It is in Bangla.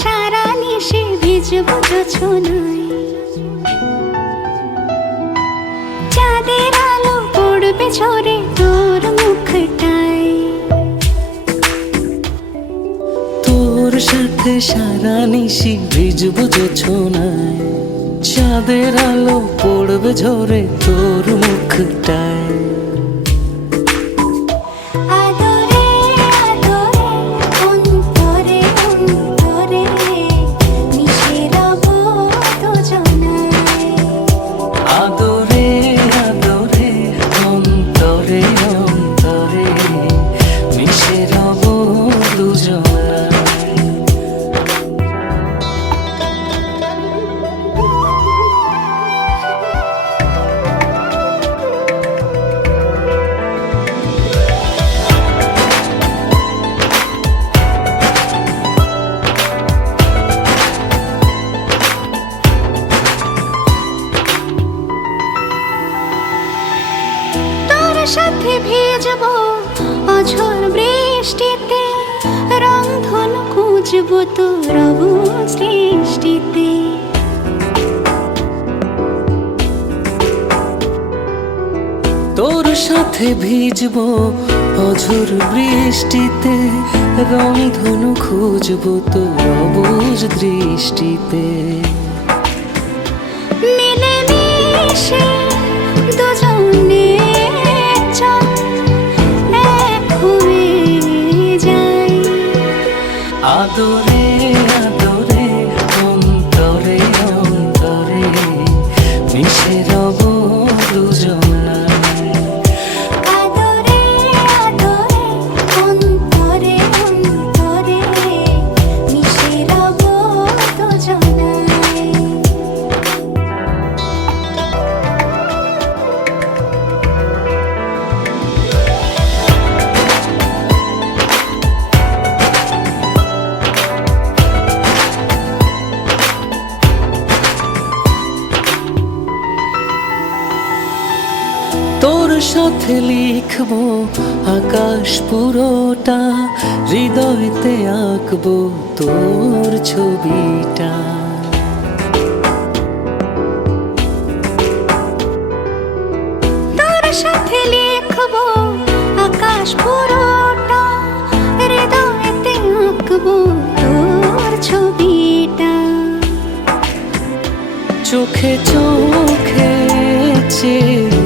সারা নিশে ভিজবো জোছনায়, চাঁদের আলো পড়বে ঝরে তোর মুখটায়। তোর সাথে সারা নিশি ভিজবো জোছনায়, চাঁদের আলো পড়বে ঝরে তোর মুখটায়। সাথে ভিজবো অঝোর বৃষ্টিতে, রংধনু খুঁজবো তোর সৃষ্টিতে। তোর সাথে ভিজবো অঝোর বৃষ্টিতে, রংধনু খুঁজবো তোর অবুঝ দৃষ্টিতে। মিলে মিশে দুজনে আদরে আদরে অন্তরে অন্তরে মিশে রব দুজনায়। আদরে আদরে অন্তরে অন্তরে মিশে রব দুজনায়। তোর সাথে লিখবো আকাশ পুরোটা, হৃদয়তে আঁকবো তোর ছবিটা। তোর সাথে লিখবো আকাশ পুরোটা, হৃদয়তে আঁকবো তোর ছবিটা। চোখে চোখে চেয়ে